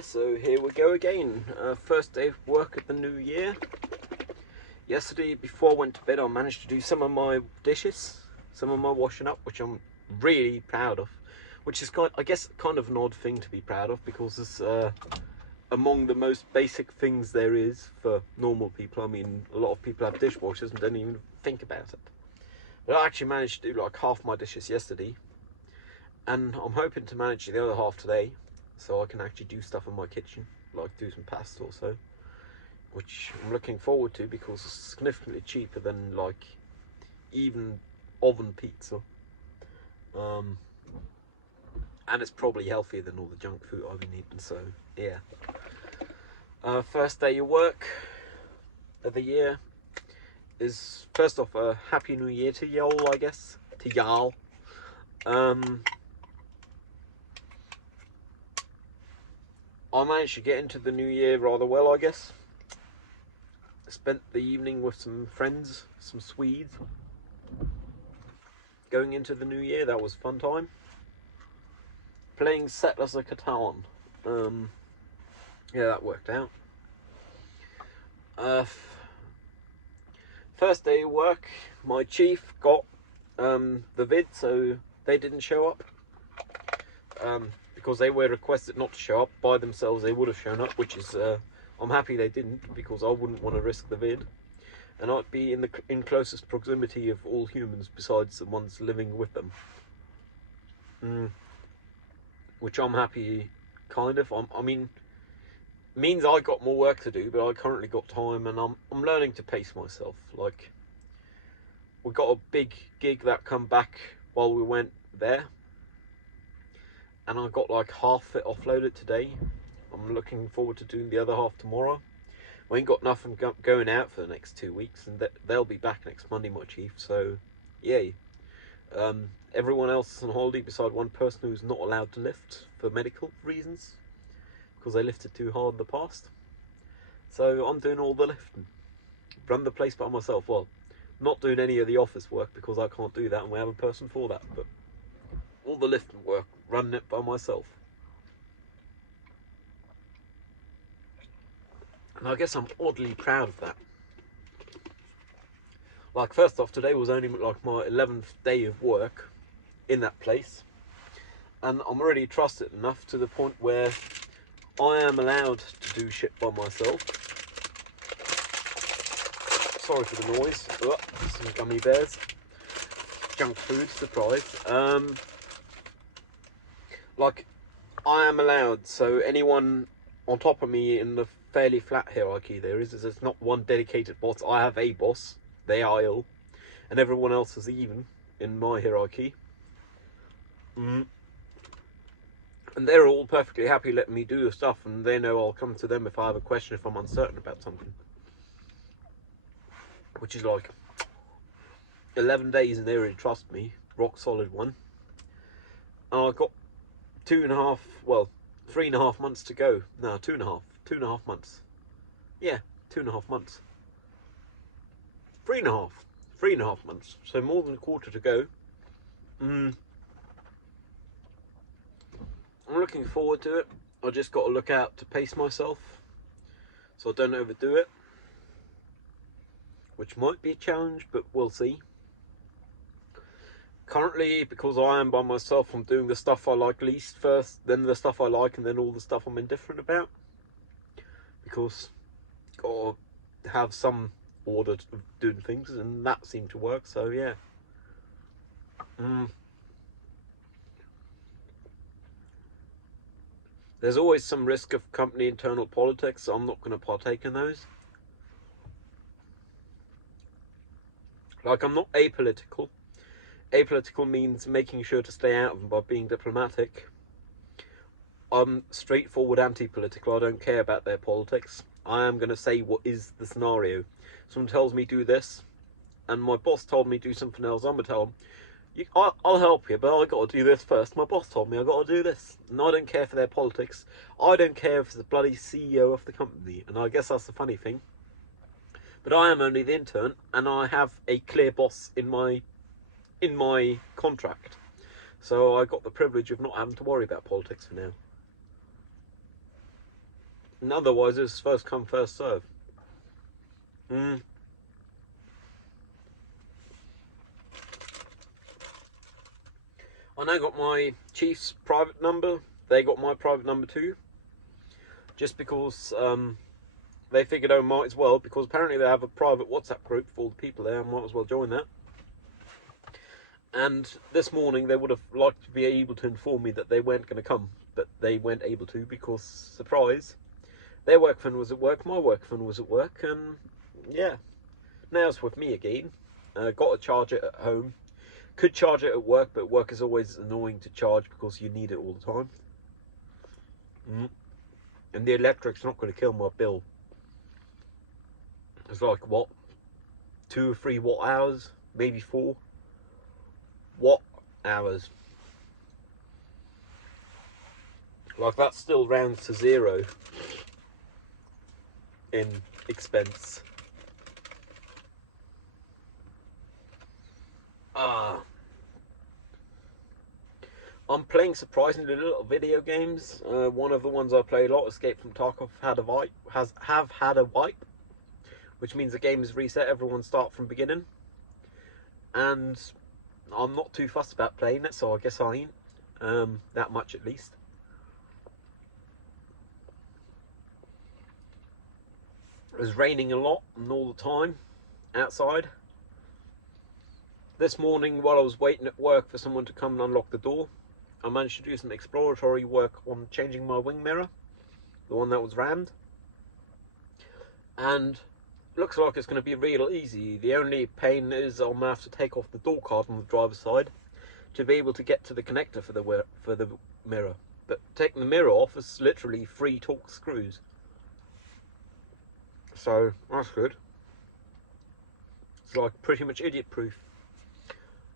Yeah, so here we go again. First day of work at the new year. Yesterday, before I went to bed, I managed to do some of my dishes, some of my washing up, which I'm really proud of. Which is, I guess, kind of an odd thing to be proud of, because it's among the most basic things there is for normal people. I mean, a lot of people have dishwashers and don't even think about it. But I actually managed to do like half my dishes yesterday, and I'm hoping to manage the other half today, so I can actually do stuff in my kitchen, like do some pasta or so, which I'm looking forward to because it's significantly cheaper than like even oven pizza, and it's probably healthier than all the junk food I've been eating. So yeah, first day of work of the year is, first off, a happy new year to y'all, I guess, to y'all. I managed to get into the new year rather well, I guess. I spent the evening with some friends, some Swedes. Going into the new year, that was a fun time. Playing Settlers of Catan. Yeah, that worked out. First day of work, my chief got the vid, so they didn't show up. Because they were requested not to show up. By themselves they would have shown up, which is, I'm happy they didn't, because I wouldn't want to risk the vid, and I'd be in closest proximity of all humans besides the ones living with them. Which I'm happy, kind of. I mean, means I got more work to do, but I currently got time, and I'm learning to pace myself. Like, we got a big gig that come back while we went there, and I got like half it offloaded today. I'm looking forward to doing the other half tomorrow. We ain't got nothing going out for the next 2 weeks, and they'll be back next Monday, my chief. So, yay. Everyone else is on holiday beside one person who's not allowed to lift for medical reasons, because they lifted too hard in the past. So I'm doing all the lifting. Run the place by myself. Well, not doing any of the office work because I can't do that, and we have a person for that. But all the lifting work, running it by myself. And I guess I'm oddly proud of that. Like, first off, today was only like my 11th day of work in that place, and I'm already trusted enough to the point where I am allowed to do shit by myself. Sorry for the noise. Some gummy bears. Junk food, surprise. Like, I am allowed, so anyone on top of me in the fairly flat hierarchy there's not one dedicated boss. I have a boss, they are ill, and everyone else is even in my hierarchy. And they're all perfectly happy letting me do the stuff, and they know I'll come to them if I have a question, if I'm uncertain about something. Which is like 11 days and they already trust me, rock solid one. And I've got 3.5 months to go. No, 2.5 months. Yeah, 2.5 months. 3.5 months. So more than a quarter to go. I'm looking forward to it. I just got to look out to pace myself so I don't overdo it, which might be a challenge, but we'll see. Currently, because I am by myself, I'm doing the stuff I like least first, then the stuff I like, and then all the stuff I'm indifferent about. Because gotta have some order of doing things, and that seemed to work, so yeah. There's always some risk of company internal politics, so I'm not going to partake in those. Like, I'm not apolitical. Apolitical means making sure to stay out of them by being diplomatic. I'm straightforward anti-political. I don't care about their politics. I am going to say what is the scenario. Someone tells me do this, and my boss told me do something else, I'm going to tell them, I'll help you, but I got to do this first. My boss told me I got to do this, and I don't care for their politics. I don't care if it's the bloody CEO of the company, and I guess that's the funny thing. But I am only the intern, and I have a clear boss in my contract, so I got the privilege of not having to worry about politics for now. And otherwise, it's first come, first serve. I now got my chief's private number. They got my private number too. Just because they figured I might as well, because apparently they have a private WhatsApp group for all the people there. I might as well join that. And this morning they would have liked to be able to inform me that they weren't going to come, but they weren't able to because, surprise, their work phone was at work, my work phone was at work, and yeah, now it's with me again. Got to charge it at home. Could charge it at work, but work is always annoying to charge because you need it all the time. And the electric's not going to kill my bill. It's like, what, 2 or 3 watt hours, maybe 4 watt hours. Like, that still rounds to 0 in expense. I'm playing surprisingly little video games. One of the ones I play a lot, Escape from Tarkov, have had a wipe, which means the game is reset. Everyone start from beginning, and I'm not too fussed about playing it, so I guess I ain't that much at least. It was raining a lot and all the time outside. This morning, while I was waiting at work for someone to come and unlock the door, I managed to do some exploratory work on changing my wing mirror, the one that was rammed, and looks like it's going to be real easy. The only pain is I'm going to have to take off the door card on the driver's side to be able to get to the connector for the mirror. But taking the mirror off is literally 3 Torx screws, so that's good. It's like pretty much idiot proof,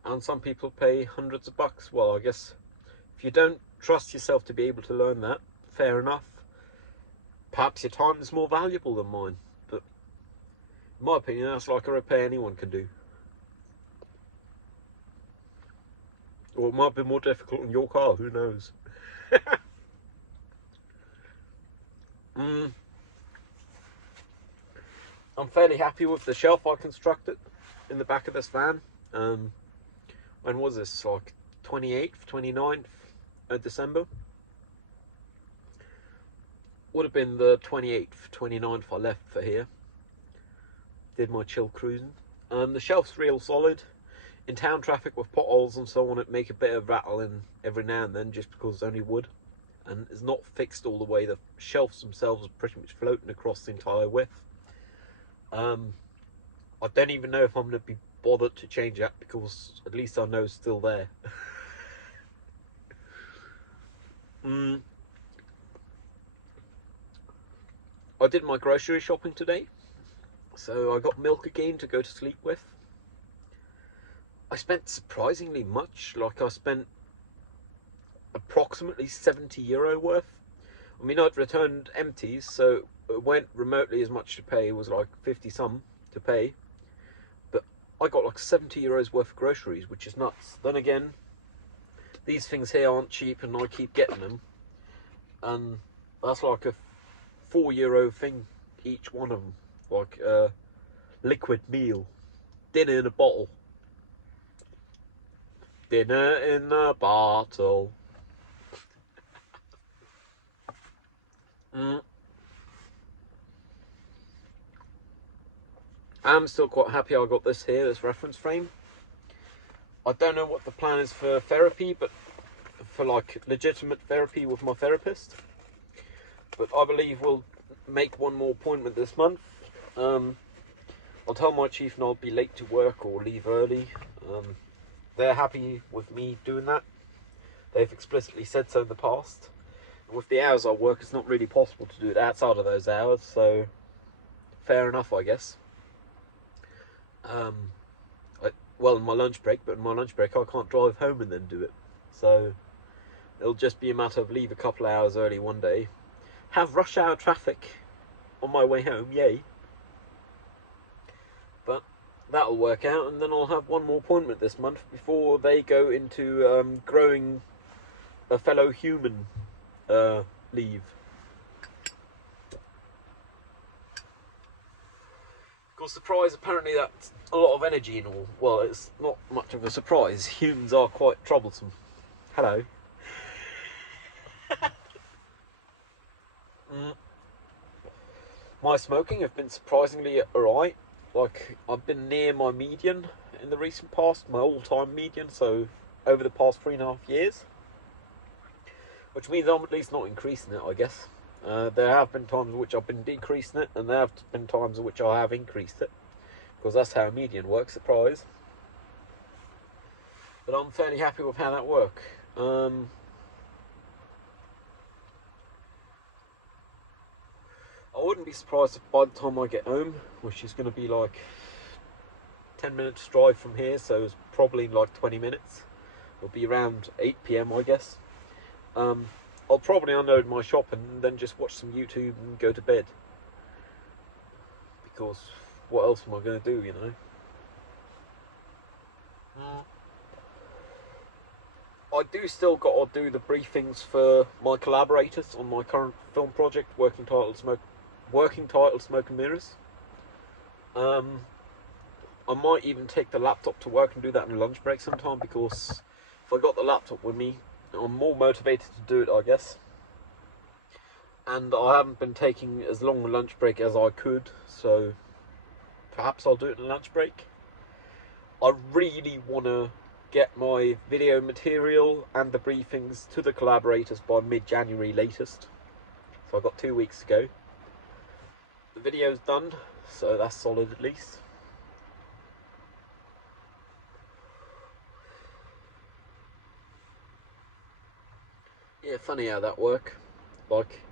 and some people pay hundreds of bucks. Well, I guess if you don't trust yourself to be able to learn that, fair enough. Perhaps your time is more valuable than mine, but in my opinion, that's like a repair anyone can do. Or it might be more difficult in your car, who knows? I'm fairly happy with the shelf I constructed in the back of this van. When was this? Like 28th, 29th of December? Would have been the 28th, 29th I left for here. Did my chill cruising. The shelf's real solid. In town traffic with potholes and so on, it make a bit of rattling every now and then just because it's only wood. And it's not fixed all the way. The shelves themselves are pretty much floating across the entire width. I don't even know if I'm going to be bothered to change that because at least I know it's still there. I did my grocery shopping today, so I got milk again to go to sleep with. I spent surprisingly much. Like, I spent approximately €70 worth. I mean, I'd returned empties, so it went remotely as much to pay. It was like 50 some to pay, but I got like €70 worth of groceries, which is nuts. Then again, these things here aren't cheap and I keep getting them, and that's like a €4 thing each one of them. Like a liquid meal, dinner in a bottle, dinner in a bottle. I'm still quite happy I got this here, this reference frame. I don't know what the plan is for therapy, but for like legitimate therapy with my therapist. But I believe we'll make one more appointment this month. I'll tell my chief and I'll be late to work or leave early. They're happy with me doing that. They've explicitly said so in the past. And with the hours I work, it's not really possible to do it outside of those hours, so fair enough, I guess. Well, in my lunch break, but in my lunch break I can't drive home and then do it. So it'll just be a matter of leave a couple of hours early one day, have rush hour traffic on my way home, yay. But that'll work out, and then I'll have one more appointment this month before they go into growing a fellow human leave. Because surprise, apparently that's a lot of energy and all. Well, it's not much of a surprise. Humans are quite troublesome. Hello. My smoking have been surprisingly alright. Like, I've been near my median in the recent past, my all-time median, so over the past 3.5 years. Which means I'm at least not increasing it, I guess. There have been times in which I've been decreasing it, and there have been times in which I have increased it. Because that's how a median works, surprise. But I'm fairly happy with how that works. I wouldn't be surprised if by the time I get home, which is going to be like 10 minutes drive from here, so it's probably like 20 minutes. It'll be around 8 PM, I guess. I'll probably unload my shop and then just watch some YouTube and go to bed. Because what else am I going to do, you know? I do still got to do the briefings for my collaborators on my current film project, working title Smoke and Mirrors. I might even take the laptop to work and do that in a lunch break sometime, because if I got the laptop with me, I'm more motivated to do it, I guess. And I haven't been taking as long a lunch break as I could, so perhaps I'll do it in a lunch break. I really want to get my video material and the briefings to the collaborators by mid-January latest. So I've got 2 weeks to go. The video's done, so that's solid at least. Yeah, funny how that work. Like,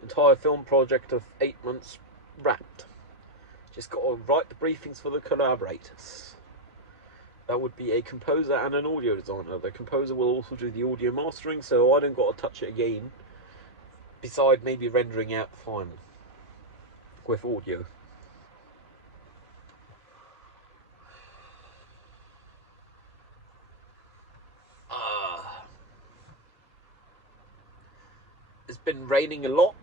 entire film project of 8 months wrapped. Just got to write the briefings for the collaborators. That would be a composer and an audio designer. The composer will also do the audio mastering, so I don't got to touch it again. Besides maybe rendering out the final with audio. It's been raining a lot,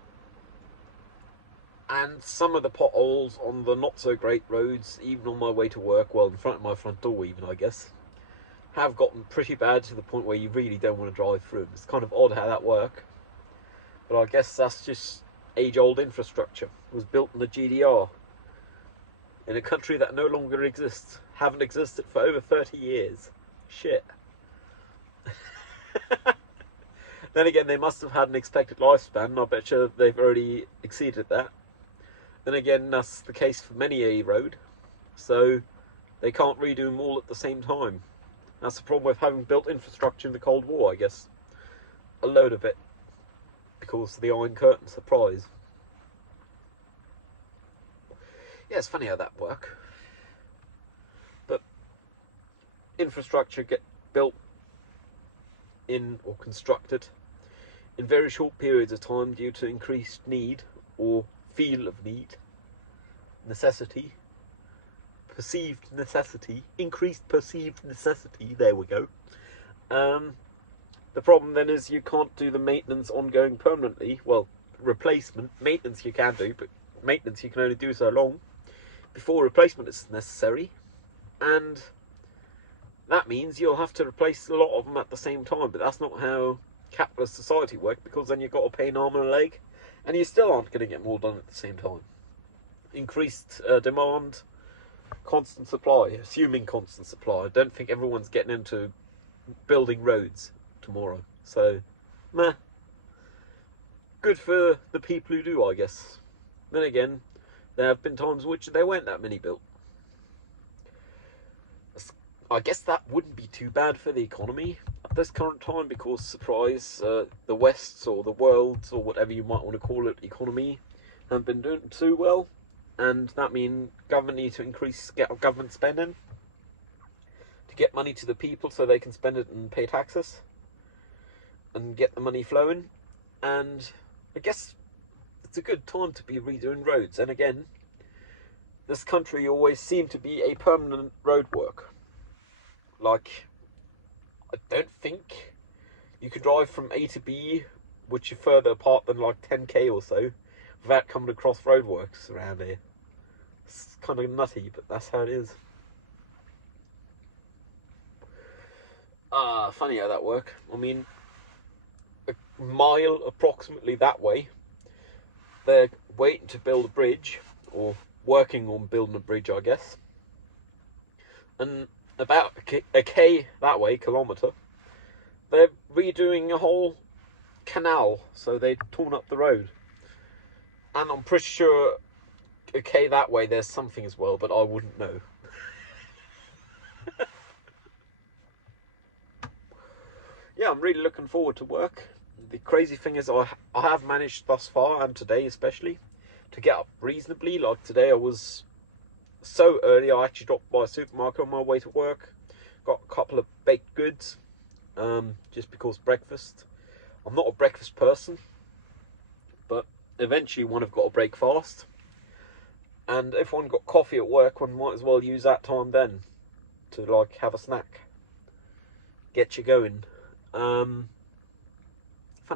and some of the potholes on the not so great roads, even on my way to work, well, in front of my front door even, I guess, have gotten pretty bad to the point where you really don't want to drive through them. It's kind of odd how that works, but I guess that's just age-old infrastructure. It was built in the GDR in a country that no longer exists. Haven't existed for over 30 years. Shit. Then again, they must have had an expected lifespan. I bet you they've already exceeded that. Then again, that's the case for many a road, so they can't redo them all at the same time. That's the problem with having built infrastructure in the Cold War, I guess. A load of it. Because of the Iron Curtain, surprise. Yeah, it's funny how that works. But infrastructure get built in, or constructed, in very short periods of time due to increased need, or feel of need, necessity, perceived necessity, increased perceived necessity, there we go. The problem then is you can't do the maintenance ongoing permanently. Well, replacement, maintenance you can do, but maintenance you can only do so long before replacement is necessary, and that means you'll have to replace a lot of them at the same time. But that's not how capitalist society works, because then you've got to pay an arm and a leg, and you still aren't going to get more done at the same time. Increased demand, constant supply, assuming constant supply. I don't think everyone's getting into building roads tomorrow, so meh. Good for the people who do, I guess. Then again, there have been times which there weren't that many built. I guess that wouldn't be too bad for the economy at this current time, because, surprise, the West's, or the world's, or whatever you might want to call it, economy haven't been doing too well, and that means government need to increase government spending to get money to the people so they can spend it and pay taxes and get the money flowing. And I guess it's a good time to be redoing roads. And again, this country always seemed to be a permanent road work. Like, I don't think you could drive from A to B, which are further apart than like 10k or so, without coming across roadworks around here. It's kind of nutty, but that's how it is. Funny how that works. I mean, a mile approximately that way, they're waiting to build a bridge, or working on building a bridge, I guess. And about a k that way, kilometre, they're redoing a whole canal, so they've torn up the road. And I'm pretty sure a k that way there's something as well, but I wouldn't know. Yeah, I'm really looking forward to work. The crazy thing is I have managed thus far, and today especially, to get up reasonably. Like today I was so early, I actually dropped by a supermarket on my way to work. Got a couple of baked goods, just because breakfast. I'm not a breakfast person, but eventually one have got to break fast. And if one got coffee at work, one might as well use that time then to like have a snack. Get you going. Funny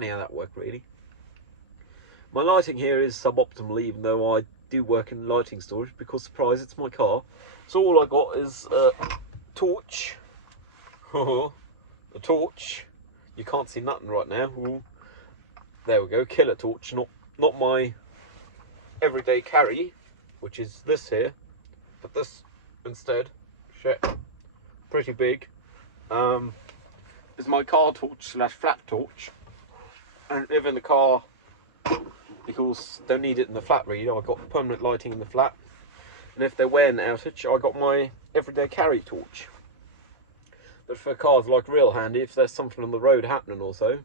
how that worked, really. My lighting here is suboptimal, even though I do work in lighting storage, because surprise, it's my car. So all I got is a torch. A torch. You can't see nothing right now. Ooh. There we go, killer torch. Not my everyday carry, which is this here, but this instead. Shit. Pretty big. Is my car torch slash flat torch. I don't live in the car because don't need it in the flat really. I got permanent lighting in the flat, and if there were an outage, I got my everyday carry torch. But for cars, like real handy, if there's something on the road happening or so,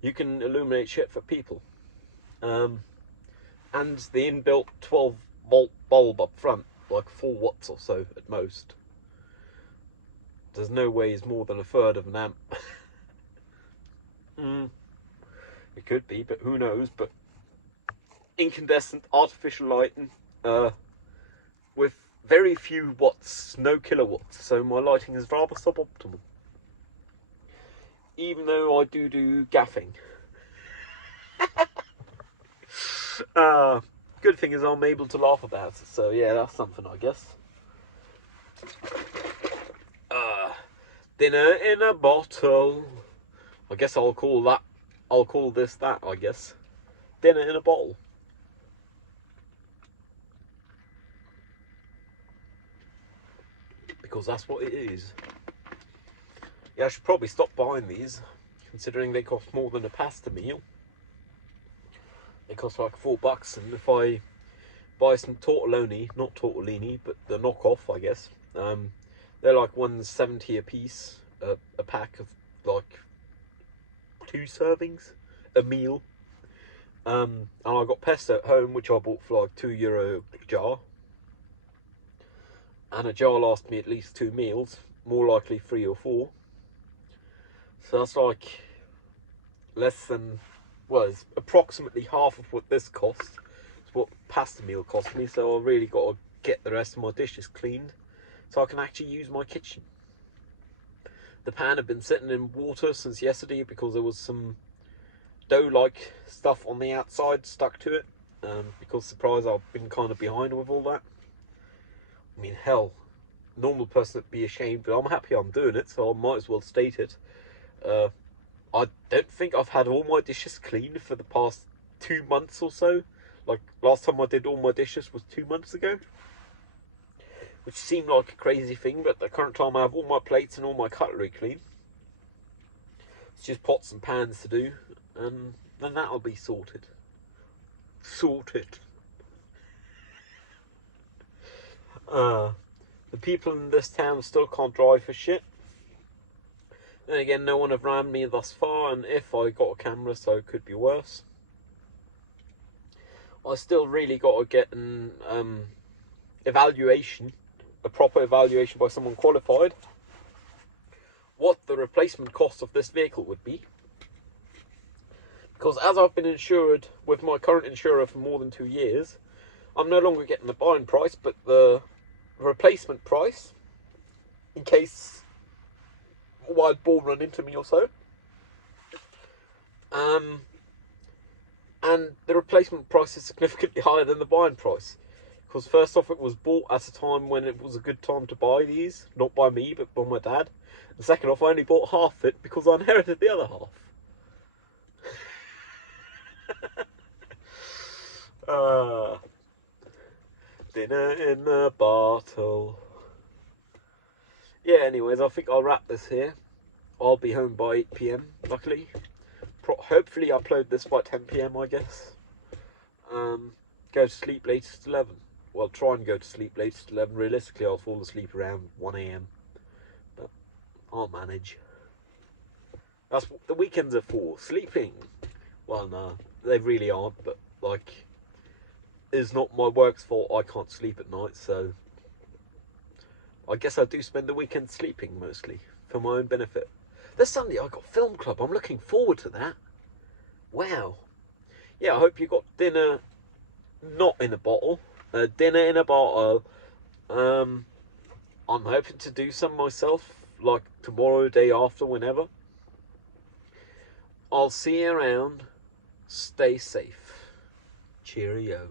you can illuminate shit for people. And the inbuilt 12-volt bulb up front, like 4 watts or so at most. There's no way it's more than a third of an amp. It could be, but who knows. But incandescent artificial lighting with very few watts, no kilowatts, so my lighting is rather suboptimal. Even though I do gaffing. Good thing is I'm able to laugh about it, so yeah, that's something, I guess. Dinner in a bottle. I guess I'll call this that, I guess. Dinner in a bottle. Because that's what it is. Yeah, I should probably stop buying these, considering they cost more than a pasta meal. They cost like $4, and if I buy some tortellini, not tortellini, but the knockoff, I guess, they're like $1.70 a piece, a pack of like 2 servings, a meal. And I got pesto at home, which I bought for like €2 a jar. And a jar lasts me at least 2 meals, more likely 3 or 4. So that's like less than, well, it's approximately half of what this costs. It's what pasta meal cost me, so I really got to get the rest of my dishes cleaned so I can actually use my kitchen. The pan had been sitting in water since yesterday because there was some dough-like stuff on the outside stuck to it. Because, surprise, I've been kind of behind with all that. I mean, hell, normal person would be ashamed, but I'm happy I'm doing it, so I might as well state it. I don't think I've had all my dishes cleaned for the past 2 months or so. Like, last time I did all my dishes was 2 months ago. Which seemed like a crazy thing, but at the current time I have all my plates and all my cutlery clean. It's just pots and pans to do, and then that'll be sorted. The people in this town still can't drive for shit. Then again, no one have rammed me thus far, and if I got a camera, so it could be worse. I still really got to get an evaluation, a proper evaluation by someone qualified, what the replacement cost of this vehicle would be. Because as I've been insured with my current insurer for more than 2 years, I'm no longer getting the buying price, but the replacement price, in case a wild boar run into me or so. And the replacement price is significantly higher than the buying price. Because first off, it was bought at a time when it was a good time to buy these, not by me, but by my dad. And second off, I only bought half of it because I inherited the other half. Dinner in the bottle. Yeah, anyways, I think I'll wrap this here. I'll be home by 8 p.m, luckily. Hopefully upload this by 10 p.m, I guess. Go to sleep latest 11. Well, try and go to sleep latest 11. Realistically, I'll fall asleep around 1 a.m. But I'll manage. That's what the weekends are for. Sleeping. Well, no, they really aren't, but, like, it's not my work's fault I can't sleep at night, so I guess I do spend the weekend sleeping mostly for my own benefit. This Sunday I got film club. I'm looking forward to that. Wow. Yeah, I hope you got dinner not in a bottle. Dinner in a bottle. I'm hoping to do some myself, like tomorrow, day after, whenever. I'll see you around. Stay safe. Cheerio.